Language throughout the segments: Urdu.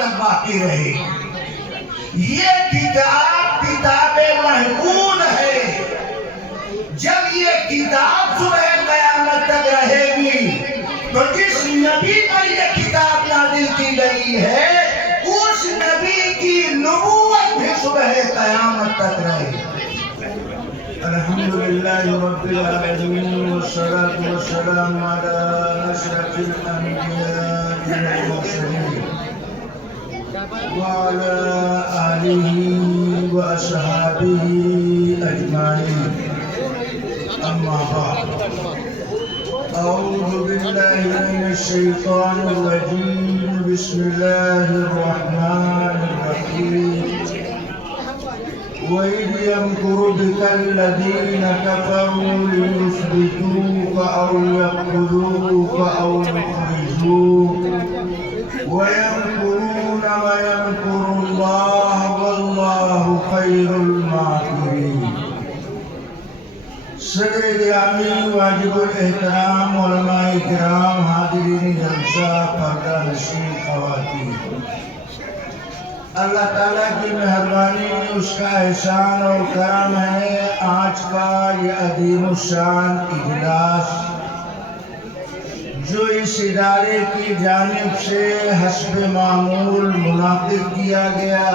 تک باقی رہے گی. یہ کتاب محمود ہے. جب یہ کتاب صبح قیامت تک رہے گی تو جس نبی پر یہ کتاب نازل کی گئی ہے اس نبی کی نبوت بھی صبح قیامت تک رہے گی. الحمدللہ رب العالمین والصلاة والسلام علی اشرف الانبیاء والمرسلین وعلى آله وأصحابه أجمعين. أما بعد، أعوذ بالله من الشيطان الرجيم. بسم الله الرحمن الرحيم. وإذ يمكر بك الذين كفروا ليثبتوك أو يقتلوك أو يخرجوك ويمكرون ويمكر الله والله خير الماكرين. صدر گرامی، واجب الاحترام علماء کرام، حاضرین جلسہ، پردہ نشین خواتین، اللہ تعالیٰ کی مہربانی، اس کا احسان اور کرم ہے آج کا یہ عظیم الشان اجلاس جو اس ادارے کی جانب سے حسب معمول منعقد کیا گیا.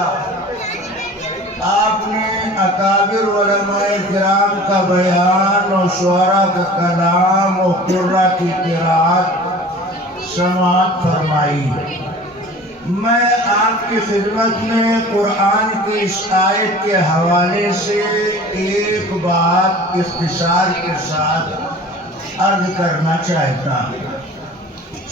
آپ نے اکابر علماء کرام کا بیان اور شعراء کا کلام اور قراء کی قرات سماعت فرمائی. میں آپ کی خدمت میں قرآن کی اس آیت کے حوالے سے ایک بات اختصار کے ساتھ عرض کرنا چاہتا ہوں.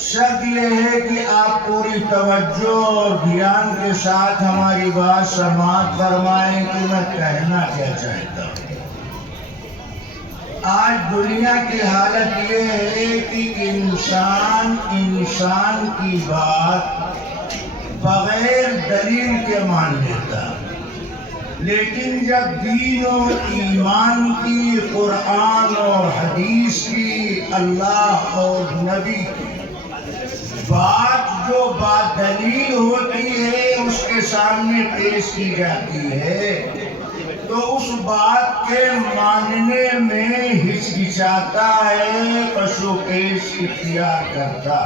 شرط یہ ہے کہ آپ پوری توجہ اور دھیان کے ساتھ ہماری بات سماعت فرمائیں کہ میں کہنا کیا چاہتا ہوں. آج دنیا کی حالت یہ ہے کہ انسان کی بات بغیر دلیل کے مان لیتا، لیکن جب دین و ایمان کی، قرآن اور حدیث کی، اللہ اور نبی کی بات جو بات دلیل ہوتی ہے اس کے سامنے پیش کی جاتی ہے تو اس بات کے ماننے میں ہچکچاتا ہے، کشوکش اختیار کرتا.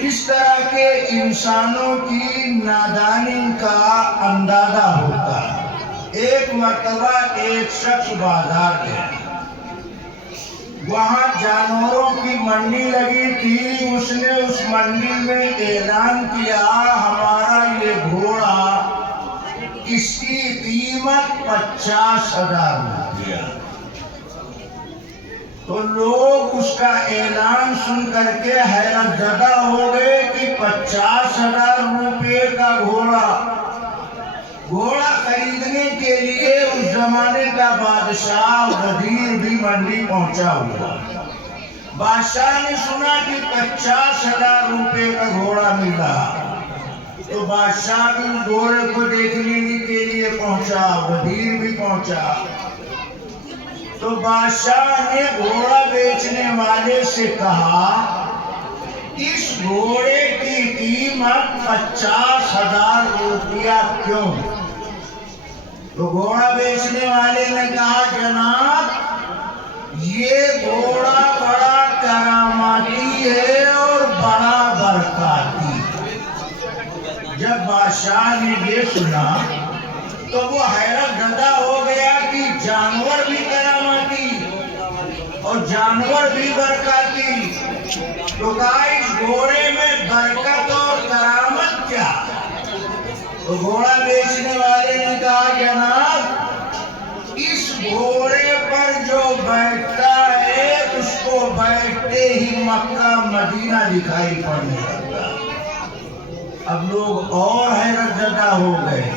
اس طرح کے انسانوں کی نادانی کا اندازہ ہوتا ہے. ایک مرتبہ ایک شخص بازار گیا، وہاں جانوروں کی منڈی لگی تھی. اس نے اس منڈی میں اعلان کیا ہمارا یہ گھوڑا اس کی قیمت 50,000 روپیہ. تو لوگ اس کا اعلان سن کر کے حیرت زدہ ہو گئے کہ 50,000 روپے کا گھوڑا خریدنے کے لیے اس زمانے کا بادشاہ وزیر بھی منڈی پہنچا ہوا. بادشاہ نے سنا کہ 50,000 روپے کا گھوڑا ملا تو بادشاہ بھی اس گھوڑے کو دیکھنے کے لیے پہنچا، وزیر بھی پہنچا. تو بادشاہ نے گھوڑا بیچنے والے سے کہا اس گھوڑے کی قیمت 50,000 روپیہ کیوں؟ تو گھوڑا بیچنے والے نے کہا جناب یہ گھوڑا بڑا کراماتی ہے اور بڑا برکاتی. جب بادشاہ نے یہ سنا تو وہ حیرت زدہ ہو گیا کہ جانور بھی کراماتی اور جانور بھی برکاتی. تو کہا اس گھوڑے میں برکت اور کرامت کیا؟ تو گھوڑا بیچنے والے نے کہا جناب اس گھوڑے پر جو بیٹھتا ہے اس کو بیٹھتے ہی مکہ مدینہ دکھائی پڑنے لگتا. اب لوگ اور حیرت زدہ ہو گئے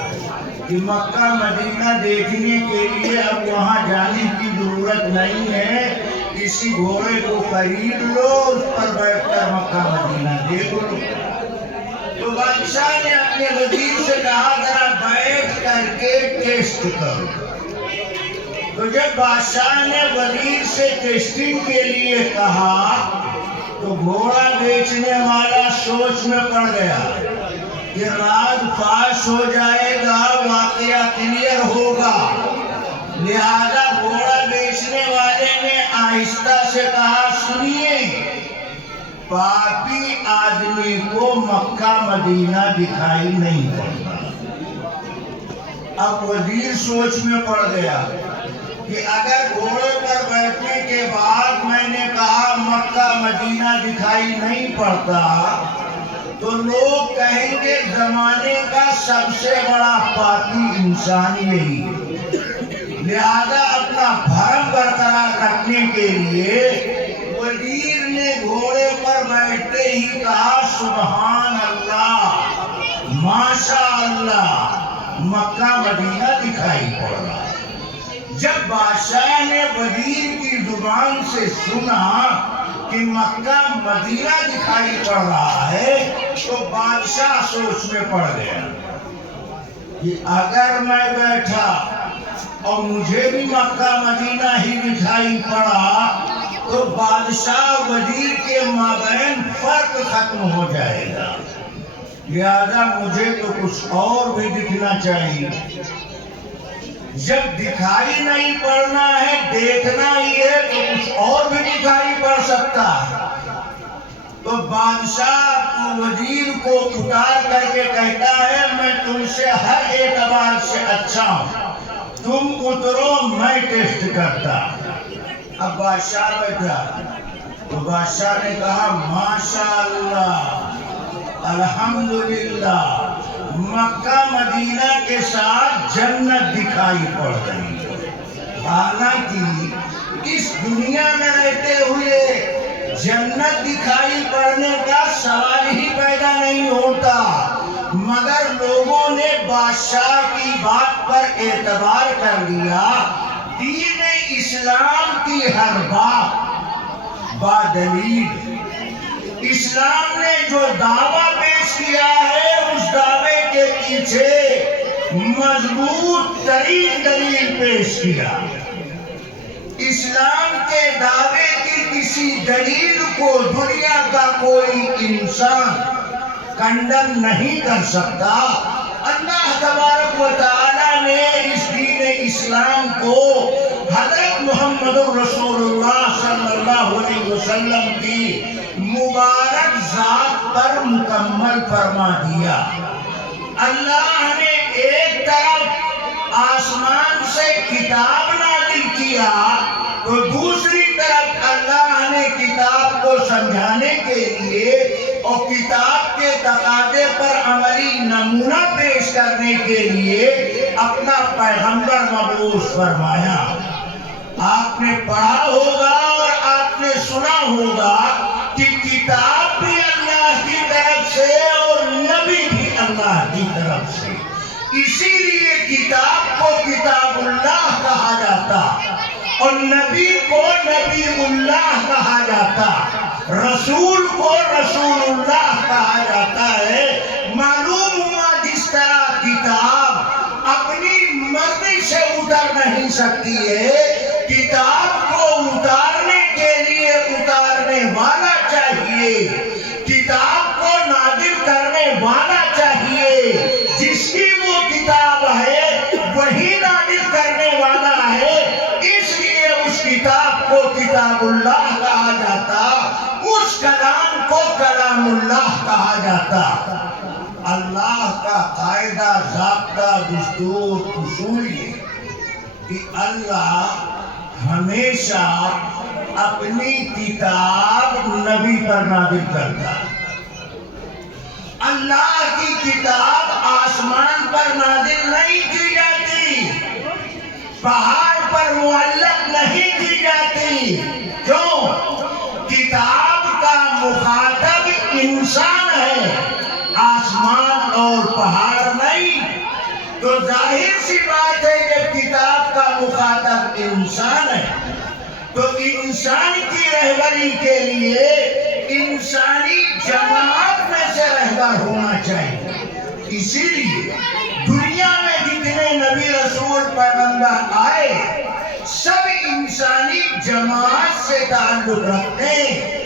کہ مکہ مدینہ دیکھنے کے لیے اب وہاں جانے کی ضرورت نہیں ہے، کسی گھوڑے کو خرید لو، اس پر بیٹھ کر مکہ مدینہ دیکھ لو. تو بادشاہ نے اپنے وزیر سے کہا ذرا بیٹھ کر کے ٹیسٹ کرو. تو جب بادشاہ نے وزیر سے ٹیسٹنگ کے لیے کہا تو گھوڑا بیچنے والا سوچ میں پڑ گیا کہ راز فاش ہو جائے گا، واقعہ کلیئر ہوگا، لہذا گھوڑا بیچنے والے نے آہستہ سے کہا سنیے، پاپی آدمی کو مکہ مدینہ دکھائی نہیں پڑتا۔ اب وزیر سوچ میں پڑ گیا کہ اگر گھوڑے پر بیٹھنے کے بعد میں نے کہا مکہ مدینہ دکھائی نہیں پڑتا تو لوگ کہیں گے زمانے کا سب سے بڑا پاپی انسان یہی ہے، لہذا اپنا بھرم برقرار رکھنے کے لیے وزیر نے گھوڑے پر بیٹھتے ہی کہا سبحان اللہ، ماشاء اللہ، مکہ مدینہ دکھائی پڑ رہا۔ جب بادشاہ نے وزیر کی زبان سے سنا کہ مکہ مدینہ دکھائی پڑ رہا ہے تو بادشاہ سوچ میں پڑ گیا کہ اگر میں بیٹھا اور مجھے بھی مکہ مدینہ ہی دکھائی پڑا تو بادشاہ وزیر کے مابین فرق ختم ہو جائے گا، لہذا مجھے تو کچھ اور بھی دکھنا چاہیے۔ جب دکھائی نہیں پڑنا ہے، دیکھنا ہی ہے تو کچھ اور بھی دکھائی پڑ سکتا ہے۔ تو بادشاہ وزیر کو اتار کر کے کہتا ہے میں تم سے ہر اعتبار سے اچھا ہوں، تم اترو میں ٹیسٹ کرتا۔ اب بادشاہ بیٹھا تو بادشاہ نے کہا ماشاء اللہ، الحمدللہ، مکہ مدینہ کے ساتھ جنت دکھائی پڑ رہی ہے۔ حالانکہ اس دنیا میں رہتے ہوئے جنت دکھائی پڑنے کا سوال ہی پیدا نہیں ہوتا، مگر لوگوں نے بادشاہ کی بات پر اعتبار کر لیا۔ دین اسلام کی ہر بات بادلیل، اسلام نے جو دعویٰ پیش کیا ہے اس دعوے کے پیچھے مضبوط ترین دلیل پیش کیا۔ اسلام کے دعوے کی کسی دلیل کو دنیا کا کوئی انسان کنڈم نہیں کر سکتا۔ اللہ تبارک و تعالیٰ نے اس دین اسلام کو حضرت محمد رسول اللہ صلی اللہ علیہ وسلم کی مبارک ذات پر مکمل فرما دیا۔ اللہ نے ایک طرف آسمان سے کتاب نازل کیا تو دوسری طرف اللہ نے کتاب کو سمجھانے کے لیے اور کتاب کے تقاضے پر عملی نمونہ پیش کرنے کے لیے اپنا پیغمبر مبعوث فرمایا۔ آپ نے پڑھا ہوگا اور آپ نے سنا ہوگا کہ کتاب بھی اللہ کی طرف سے اور نبی بھی اللہ کی طرف سے، اسی لیے کتاب کو کتاب اللہ کہا جاتا اور نبی کو نبی اللہ کہا جاتا، رسول کو رسول اللہ کہا جاتا ہے۔ معلوم ہوا جس طرح کتاب اپنی مرضی سے اتر نہیں سکتی ہے، کتاب کو اتارنے کے لیے اتارنے والا چاہیے، کتاب کو نازل کرنے والا چاہیے، جس کی وہ کتاب ہے وہی نازل کرنے والا ہے، اس لیے اس کتاب کو کتاب اللہ کہا جاتا، اس کلام کو کلام اللہ کہا جاتا۔ اللہ کا قاعدہ، ضابطہ، دستور، اصول ہے کہ اللہ ہمیشہ اپنی کتاب نبی پر نازل کرتا ہے۔ اللہ کی کتاب آسمان پر نازل نہیں کی جاتی، پہاڑ پر معلق نہیں کی جاتی۔ کیوں؟ کتاب کا مخاطب انسان ہے، آسمان اور پہاڑ نہیں۔ تو ظاہر سی بات ہے جب کتاب کا مخاطب انسان ہے تو انسان کی رہبری کے لیے انسانی جماعت میں سے رہبر ہونا چاہیے۔ اسی لیے دنیا میں جتنے نبی رسول پیغمبر آئے سب انسانی جماعت سے تعلق رکھتے ہیں،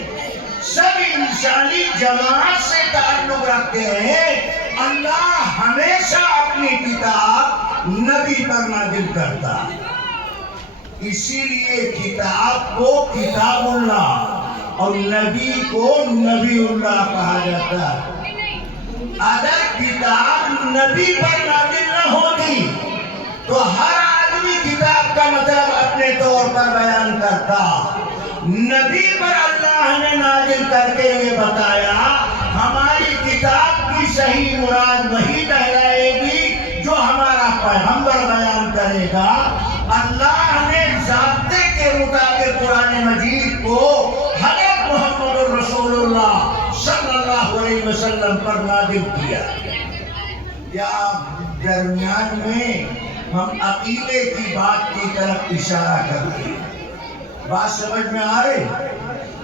سب انسانی جماعت سے تعلق رکھتے ہیں، اللہ ہمیشہ اپنی کتاب نبی پر نازل کرتا ہے۔ اسی لیے کتاب کو کتاب اللہ اور نبی کو نبی اللہ کہا جاتا ہے۔ اگر کتاب نبی پر نازل نہ ہوتی تو ہر آدمی کتاب کا مطلب اپنے طور پر بیان کرتا۔ نبی پر اللہ نے نازل کر کے یہ بتایا، ہماری کتاب کی صحیح مراد وہی ٹھہرائے گی جو ہمارا پیغمبر بیان کرے گا۔ اللہ نے ضابطے کے مطابق قرآن مجید کو حضرت محمد رسول اللہ صلی اللہ علیہ وسلم پر نازل کیا۔ یا درمیان میں ہم عقیدے کی بات کی طرف اشارہ کرتے ہیں، بات سمجھ میں آ رہی؟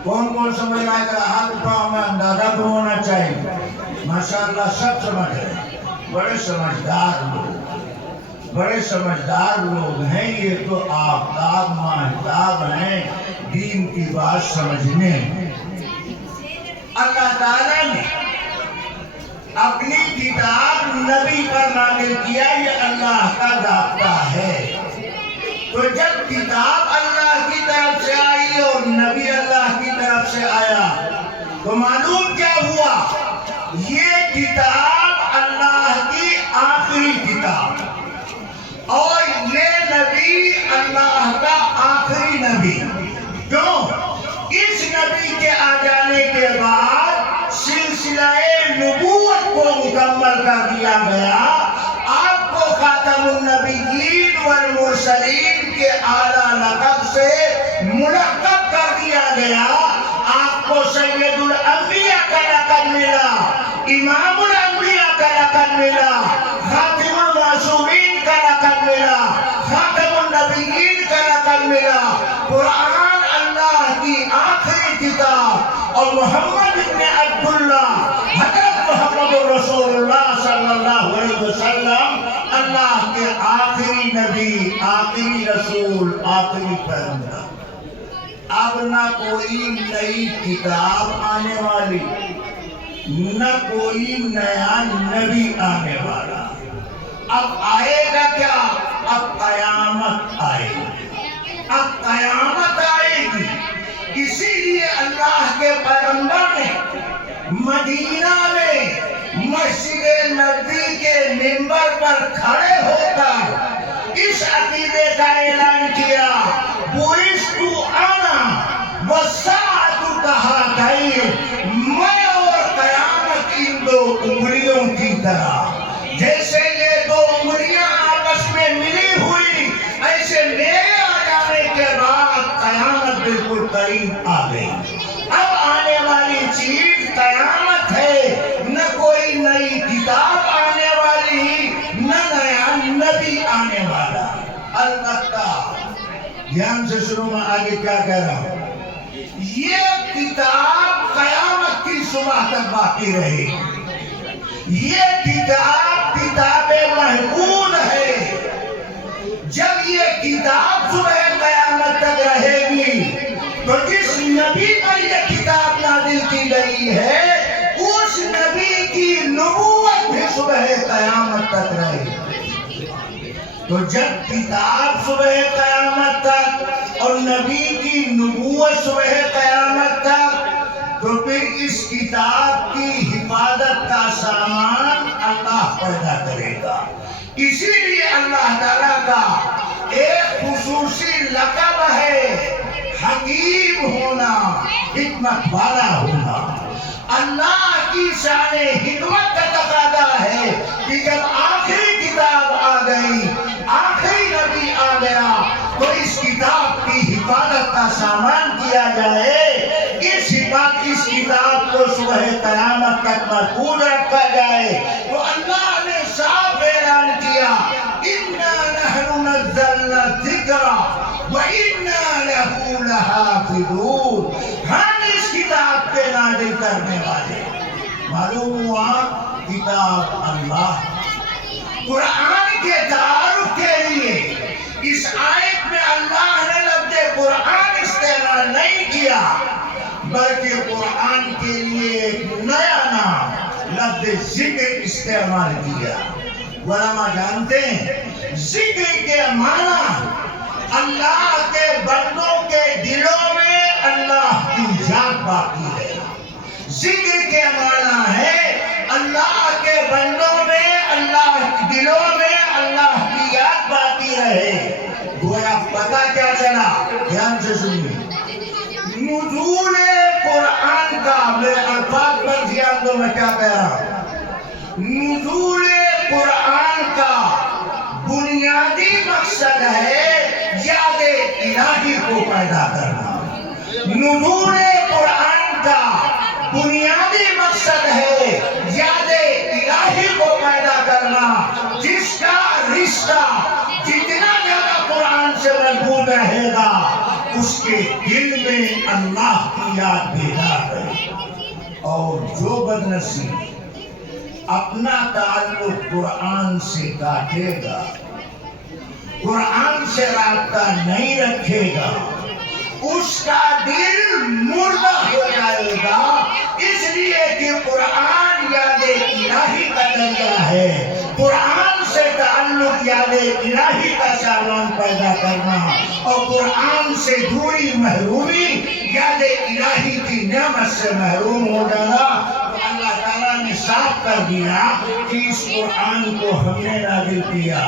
کون کون سمجھ رہا ہے؟ ہاتھ اٹھاؤ، ہمیں اندازہ تو ہونا چاہیے۔ ماشاءاللہ سب سمجھ رہے ہیں، بڑے سمجھدار لوگ ہیں، یہ تو آفتاب ماہتاب ہیں دین کی بات سمجھنے میں۔ اللہ تعالیٰ نے اپنی کتاب نبی پر نازل کیا، یہ اللہ کا ضابطہ ہے۔ تو جب کتاب اللہ کی طرف سے آئی اور نبی اللہ کی طرف سے آیا تو معلوم کیا ہوا؟ یہ کتاب اللہ کی آخری کتاب اور یہ نبی اللہ کا آخری نبی۔ کیوں؟ اس نبی کے آ جانے کے بعد سلسلہ نبوت کو مکمل کر دیا گیا۔ آپ کو خاتم النبیین والمرسلین کے اعلیٰ لقب سے ملقب کر دیا گیا۔ آپ کو سید الانبیاء کا لقب ملا، امام الانبیاء کا لقب ملا، خاتم المعصومین کا لقب ملا، خاتم النبیین کا لقب ملا۔ قرآن اللہ کی آخری کتاب اور محمد ابن عبداللہ حضرت محمد رسول اللہ صلی اللہ علیہ وسلم اللہ کے آخری نبی، آخری رسول، آخری پیغمبر۔ اب نہ کوئی نئی کتاب آنے والی، نہ کوئی نیا نبی آنے والا۔ اب آئے گا کیا؟ اب قیامت آئے گی، اب قیامت آئے گی۔ اسی لیے اللہ کے پیغمبر نے مدینہ میں مسجد نبوی کے منبر پر کھڑے ہو کر اس عقیدے کا اعلان کیا، بعثت انا والساعۃ کہاتین، میں اور قیامت ان دو انگلیوں کی طرح۔ جیسے یہ دو انگلیاں آپس میں ملی ہوئی، ایسے میرے آ جانے کے بعد قیامت بالکل قریب آ گئی۔ اب آنے والی چیز قیامت ہے، نہ کوئی نئی کتاب آنے والی، نہ نیا نبی آنے والا۔ البتہ دھیان سے سنو، میں آگے کیا کہہ رہا ہوں۔ یہ کتاب قیامت کی صبح تک باقی رہے گی۔ یہ کتاب کتاب محفوظ ہے۔ جب یہ کتاب صبح قیامت تک رہے گی تو جس نبی پر یہ کتاب نازل کی گئی ہے اس نبی کی نبوت بھی صبح قیامت تک رہے گی۔ تو جب کتاب صبح قیامت تک اور نبی کی نبوت صبح قیامت تک، تو پھر اس کتاب کی حفاظت کا سامان اللہ پیدا کرے گا۔ اسی لیے اللہ تعالیٰ کا ایک خصوصی لقب ہے حکیم ہونا، حکمت والا ہونا۔ اللہ کی شان حکمت کا تقاضا ہے کہ جب آخری کتاب آ گئی، آخری نبی آ گیا، تو اس کتاب کی حفاظت کا سامان کیا جائے۔ اس کتاب کو صبح قیامت تک محفوظ رکھا جائے۔ تو اللہ نے صاف اعلان کیا، اِنَّا نَحْنُ نَزَّلْنَا الذِّكْرَ وَإِنَّا لَهُ لَحَافِظُونَ۔ ہم اس کتاب پہ نازل کرنے والے۔ معلوم ہوا کتاب اللہ۔ قرآن کے تعارف کے لیے اس آیت میں اللہ نے لفظ قرآن استعمال نہیں کیا، بلکہ قرآن کے لیے ایک نیا نام لفظ ذکر استعمال کیا۔ علماء جانتے ہیں ذکر کے معنی اللہ کے بندوں کے دلوں میں اللہ کی یاد باقی ہے۔ ذکر کے معنی ہے اللہ کے بندوں میں اللہ کے دلوں میں اللہ کی یاد باقی رہے۔ گویا پتہ کیا چلا؟ دھیان سے سنیے، نزول قرآن کا، میرے الفاظ پر دھیان دو میں کیا کہہ رہا ہوں، نزول قرآن کا بنیادی مقصد ہے یاد الہی کو پیدا کرنا۔ نزول قرآن کا بنیادی مقصد ہے یاد الہی کو پیدا کرنا، جس کا رشتہ جتنا زیادہ قرآن سے مضبوط رہے گا اس کے دل میں اللہ کی یاد بیدار رہے گی۔ اور جو بدنصیب اپنا تعلق قرآن سے کاٹے گا، قرآن سے رابطہ نہیں رکھے گا، اس کا دل مردہ ہو جائے گا، اس لیے کہ قرآن یاد الہی کا ذریعہ ہے۔ قرآن سے تعلق یاد الہی کا سامان پیدا کرنا، اور قرآن سے دوری محرومی یاد الہی کی نعمت سے محروم ہو جانا۔ اللہ تعالیٰ نے صاف کر دیا کہ اس قرآن کو ہم نے نازل کیا،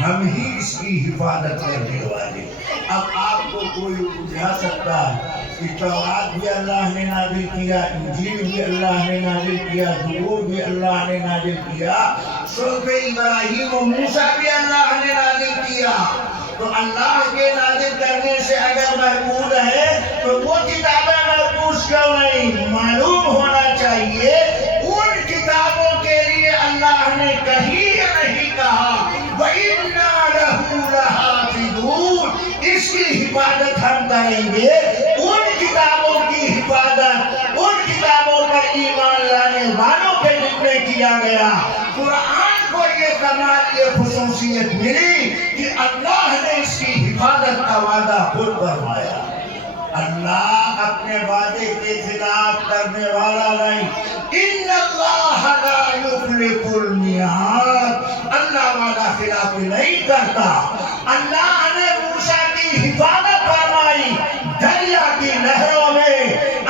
ہم ہی اس کی حفاظت کرنے والے۔ اب آپ کو کوئی بجھا سکتا ہے کہ تورات بھی اللہ نے نازل کیا، انجیل بھی اللہ نے نازل کیا، زبور بھی اللہ نے نازل کیا، صحف ابراہیم و موسیٰ بھی اللہ نے نازل کیا۔ تو اللہ کے نازل کرنے سے اگر محفوظ ہے تو وہ کتابیں محفوظ کیوں نہیں؟ معلوم ہونا چاہیے ان کتابوں کے لیے اللہ نے کہیں نہیں کہا وَإِنَّا لَهُ لَحَافِظُونَ، اس کی حفاظت ہم کریں گے۔ ان کتابوں کی حفاظت ان کتابوں پر ایمان لانے والوں کے ذمہ کیا گیا۔ قرآن کو یہ کمال، یہ خصوصیت ملی کہ اللہ نے اس کی حفاظت کا وعدہ خود فرمایا۔ اللہ اپنے وعدے کے خلاف کرنے والا نہیں۔ ان اللہ لا یخلف المیعاد، اللہ وعدہ خلافی نہیں کرتا۔ اللہ نے موسیٰ کی حفاظت فرمائی دریا کی نہروں میں،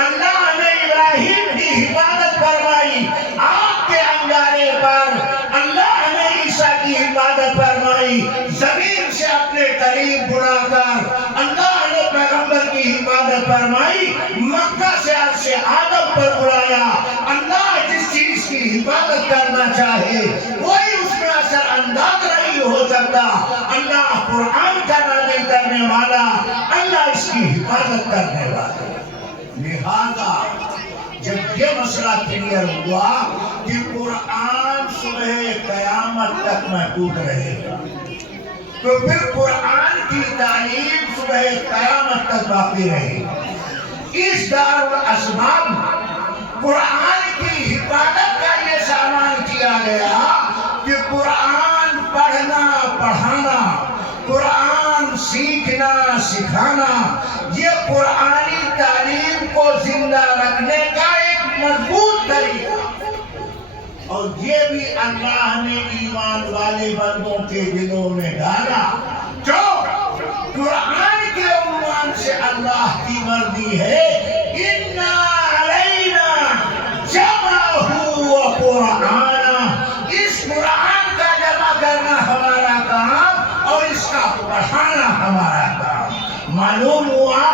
اللہ نے ابراہیم کی حفاظت فرمائی آگ کے انگارے پر، اللہ نے عیسیٰ کی حفاظت فرمائی زمین سے اپنے قریب بلا کر، اللہ نے پیغمبر کی حفاظت فرمائی مکہ سے عرش آدم پر بلایا۔ اللہ جس چیز کی حفاظت کرنا چاہے کوئی اس میں اثر انداز نہیں ہو سکتا۔ اللہ قرآن کا نازل کرنے والا، اللہ اس کی حفاظت کرنے والا۔ لہذا جب یہ مسئلہ کلیئر ہوا کہ قرآن صبح قیامت تک محفوظ رہے گا، تو پھر قرآن کی تعلیم صبح قیامت تک باقی رہے گی۔ اس دارالاسباب قرآن کی حفاظت کا یہ سامان کیا گیا کہ قرآن پڑھنا پڑھانا، قرآن سیکھنا سکھانا، یہ قرآنی تعلیم کو زندہ رکھنے کا ایک مضبوط طریقہ، اور یہ بھی اللہ نے ایمان والے بندوں کے دلوں میں ڈالا۔ جو قرآن کے عنوان سے اللہ کی مرضی ہے، اِنَّا عَلَيْنَا جَمْعَهُ وَقُرْآنَهُ، اس قرآن کا جمع کرنا ہمارا کام اور اس کا پڑھانا ہمارا کام۔ معلوم ہوا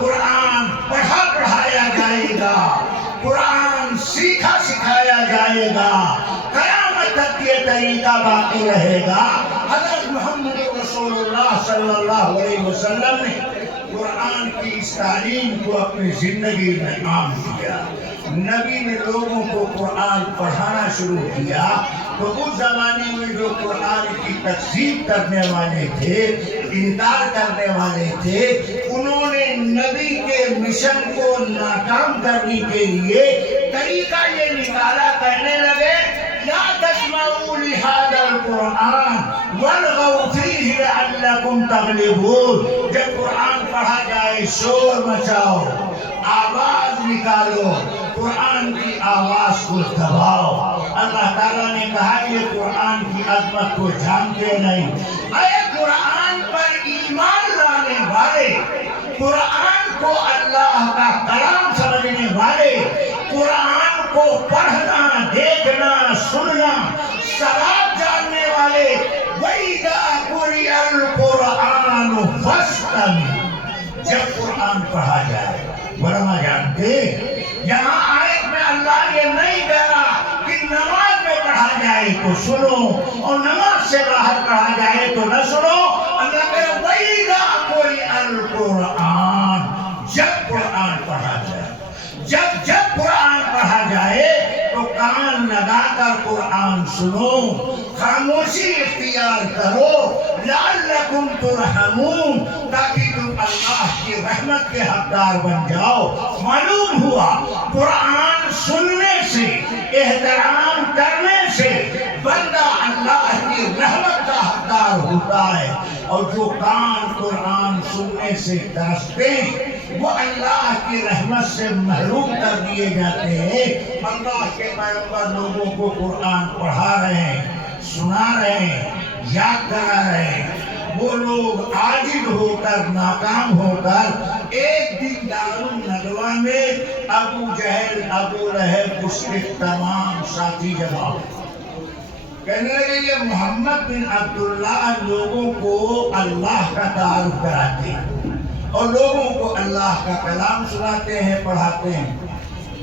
قرآن پڑھا پڑھایا جائے گا، قرآن سیکھا سکھایا جائے گا، قیامت تک یہ طریقہ باقی رہے گا۔ حضرت محمد رسول اللہ صلی اللہ علیہ وسلم نے قرآن کی اس تعلیم کو اپنی زندگی میں عام کیا۔ نبی نے لوگوں کو قرآن پڑھانا شروع کیا تو اس زمانے میں جو قرآن کی تکذیب کرنے والے تھے، انکار کرنے والے تھے، انہوں نے نبی کے مشن کو ناکام کرنے کے لیے طریقہ یہ نکالا، کہنے لگے لا تسمعوا لهذا القرآن والغوا فيه لعلكم تغلبون، جب قرآن پڑھا جائے شور مچاؤ، آواز نکالو، قرآن کی آواز کو دباؤ۔ اللہ تعالیٰ نے کہا یہ قرآن کی عظمت کو جانتے نہیں۔ اے قرآن پر ایمان لانے والے، قرآن کو اللہ کا کلام سمجھنے والے، قرآن کو پڑھنا، دیکھنا، سننا، ثواب جاننے والے، وَإِذَا قُرِئَ الْقُرْآنُ فَاسْتَمِعُوا، جب قرآن پڑھا جائے۔ علماء جانتے یہاں آیت میں اللہ یہ نہیں کہہ رہا کہ نماز میں پڑھا جائے تو سنو اور نماز سے باہر پڑھا جائے تو نہ سنو۔ اللہ کہہ رہا وَإِذَا قُرِئَ الْقُرْآنُ، جب قرآن پڑھا جائے، جب قرآن پڑھا جائے تو کان لگا کر قرآن سنو، خاموشی اختیار کرو، لعلکم ترحمون، تاکہ تم اللہ کی رحمت کے حقدار بن جاؤ۔ معلوم ہوا قرآن سننے سے، احترام کرنے سے بندہ اللہ کی رحمت کا حقدار ہوتا ہے، اور جو کان قرآن سننے سے ترستے وہ اللہ کی رحمت سے محروم کر دیے جاتے ہیں۔ اللہ کے پیغمبر لوگوں کو قرآن پڑھا رہے ہیں، سنا رہے ہیں، یاد کرا رہے ہیں، وہ لوگ عاجز ہو کر، ناکام ہو کر ایک دن دارالندوا میں ابو جہل، ابو لہب، اس کے تمام ساتھی جمع ہوئے، کہنے لگے یہ محمد بن عبداللہ لوگوں کو اللہ کا تعارف کراتے ہیں اور لوگوں کو اللہ کا کلام سناتے ہیں، پڑھاتے ہیں،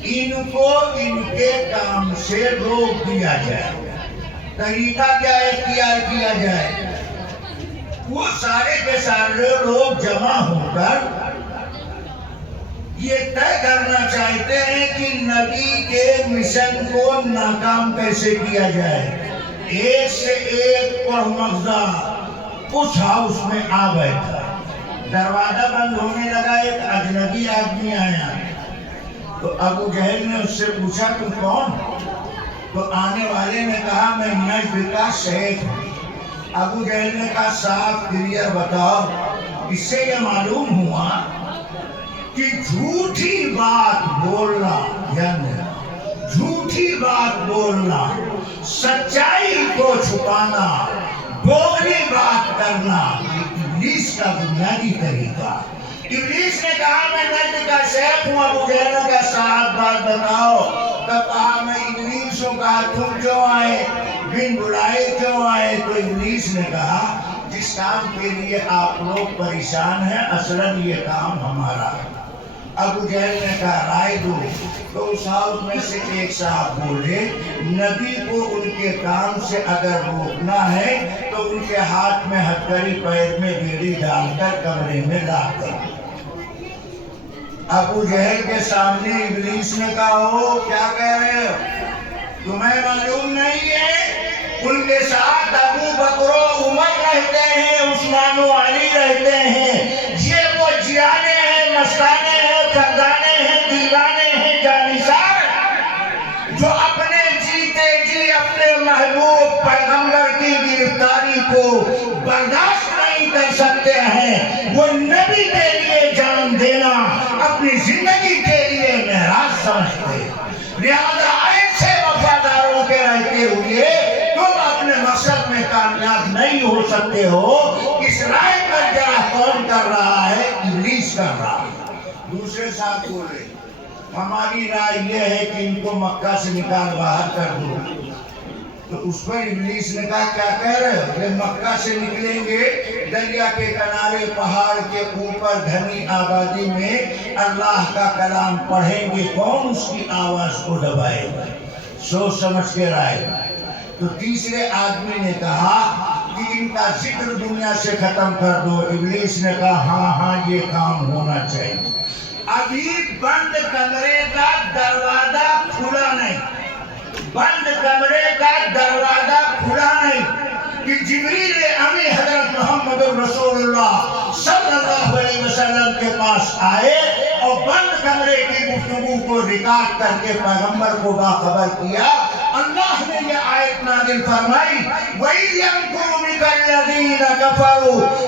ان کو ان کے کام سے روک دیا جائے۔ طریقہ کیا اختیار کیا جائے؟ وہ سارے کے سارے لوگ جمع ہو کر یہ طے کرنا چاہتے ہیں کہ نبی کے مشن کو ناکام کیسے کیا جائے۔ ایک سے ایک پرمغزہ اس ہاؤس میں آ بیٹھا، دروازہ بند ہونے لگا، ایک اجنبی آدمی آیا تو ابو جہل نے اس سے پوچھا تم کون؟ تو آنے والے نے کہا میں نجد کا شیخ ہوں۔ ابو جہل نے کہا صاف کلیئر بتاؤ۔ اس سے یہ معلوم ہوا کہ جھوٹی بات بولنا، یعنی جھوٹی بات بولنا، سچائی کو چھپانا، بولی بات کرنا ابلیس کا بنیادی طریقہ۔ ابلیس نے کہا میں نجد کا شیخ ہوں۔ ابو جہل نے کہا صاحب بات بتاؤ۔ تب کہا میں ابلیس ہوں۔ کہا تم کیوں آئے، بن بلائے کیوں آئے؟ تو ابلیس نے کہا جس کام کے لیے آپ لوگ پریشان ہیں اصلاً یہ کام ہمارا ہے۔ ابو جہل نے کہا رائے دو۔ تو اس ہاؤس میں سے ایک صاحب بولے نبی کو ان کے کام سے اگر روکنا ہے تو ان کے ہاتھ میں ہتھکڑی، پیر میں بیڑی ڈال کر کمرے میں لاک کر۔ ابو جہل کے سامنے ابلیس نے کہا او کیا کہہ رہے ہو، تمہیں معلوم نہیں ہے ان کے ساتھ ابو بکر و عمر رہتے ہیں، عثمان و علی رہتے ہیں، یہ وہ جیانے ہیں، مستانے ہیں، فردانے ہیں، دیوانے ہیں، جانسار، جو اپنے جیتے جی اپنے محبوب پیغمبر کی گرفتاری کو برداشت نہیں کر سکتے ہیں۔ وہ نبی کے لیے جان دینا اپنی زندگی کے لیے معراج سمجھتے، لہذا ایسے وفاداروں کے رہتے ہوئے تم اپنے مقصد میں کامیاب نہیں ہو سکتے ہو۔ اس رائے پر جرا کون کر رہا ہے؟ ابلیس کر رہا ہے۔ دوسرے ساتھ بولے ہماری رائے یہ ہے کہ ان کو مکہ سے نکال باہر کر دو۔ تو اس پر ابلیس نے کہا کیا کہہ رہے ہو؟ کہ مکہ سے نکلیں گے، دریا کے کنارے پہاڑ کے اوپر گھنی آبادی میں اللہ کا کلام پڑھیں گے، کون اس کی آواز کو دبائے گا؟ سوچ سمجھ کے رائے۔ تو تیسرے آدمی نے کہا کہ ان کا ذکر دنیا سے ختم کر دو۔ ابلیس نے کہا ہاں ہاں یہ کام ہونا چاہیے۔ ابھی بند کمرے کا دروازہ کھلا نہیں، بند کمرے کا دروازہ کھلا نہیں کہ جبریل امی حضرت محمد رسول اللہ صلی اللہ علیہ وسلم کے پاس آئے اور بند کمرے کی گفتگو کو ریکارڈ کر کے پیغمبر کو باخبر کیا۔ اللہ نے یہ آیت نازل فرمائی وَإِذْ يَمْكُرُ بِكَ الَّذِينَ كَفَرُوا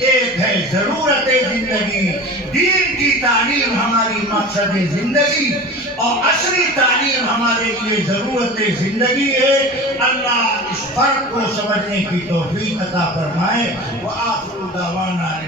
ایک ہے ضرورت زندگی، دین کی تعلیم ہماری مقصد زندگی اور اصلی تعلیم ہمارے لیے ضرورت زندگی ہے۔ اللہ اس فرق کو سمجھنے کی توفیق عطا فرمائے۔ وآخر دعوانا